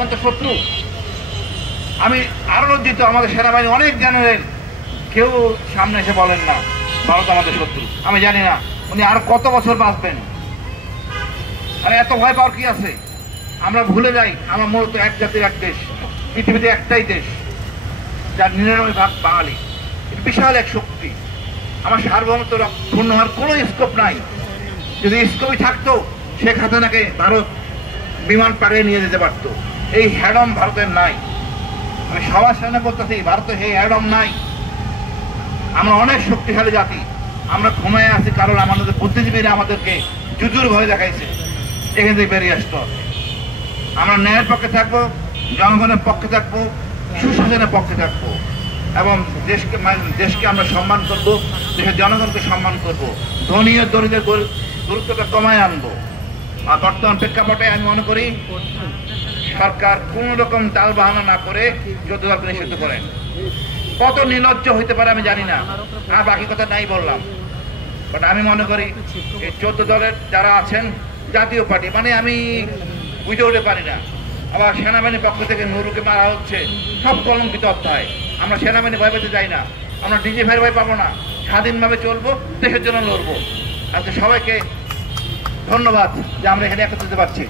একমাত্র শত্রু। আমি আরো লজ্জিত, আমাদের সেনাবাহিনী অনেক জেনারেল কেউ সামনে এসে বলেন না ভারত আমাদের শত্রু। আমি জানি না উনি আর কত বছর বাঁচবেন। মানে এত ভয় পাওয়ার কি আছে? আমরা ভুলে যাই আমরা মূলত এক জাতির এক দেশ, পৃথিবীতে একটাই দেশ যার 99% বাঙালি। বিশাল এক শক্তি। আমার সার্বভৌমত্ব পূর্ণ হওয়ার কোনো স্কোপ নাই। যদি স্কোপই থাকতো শেখ হাসিনাকে ভারত বিমান পাড়িয়ে নিয়ে যেতে পারত। এই হ্যাডম ভারতের নাই। আমি সবার সামনে বলতেছি ভারতে এই হ্যাডম নাই। আমরা অনেক শক্তিশালী জাতি। আমরা ঘুমায় আছি কারণ আমাদের বুদ্ধিজীবীরা আমাদেরকে জুজুর ভয় দেখাইছে। এখান থেকে বেরিয়ে আসতে হবে। আমরা ন্যায়ের পক্ষে থাকবো, জনগণের পক্ষে থাকবো, সুশাসনের পক্ষে থাকবো এবং দেশকে আমরা সম্মান করব, দেশের জনগণকে সম্মান করব, ধনী ও দরিদ্রের গুরুত্বটা কমায় আনবো। আর বর্তমান প্রেক্ষাপটে আমি মনে করি সরকার কোন রকম তাল বাহানা না করে 14 দলকে নিষিদ্ধ করেন। কত নির্লজ্জ হইতে পারে আমি জানি না, আর বাকি কথা নাই বললাম। বাট আমি মনে করি এই 14 দলের যারা আছেন জাতীয় পার্টি, মানে আমি বুঝে উঠতে পারি না। আবার সেনাবাহিনীর পক্ষ থেকে নুরুকে মারা হচ্ছে, সব কলঙ্কিত অধ্যায়। আমরা সেনাবাহিনী ভয় পেতে যাই না, আমরা ডিজি ভাইয়ের ভয় পাবো না। স্বাধীনভাবে চলবো, দেশের জন্য লড়বো। আজকে সবাইকে ধন্যবাদ যে আমরা এখানে একত্রিত হতে পারছি।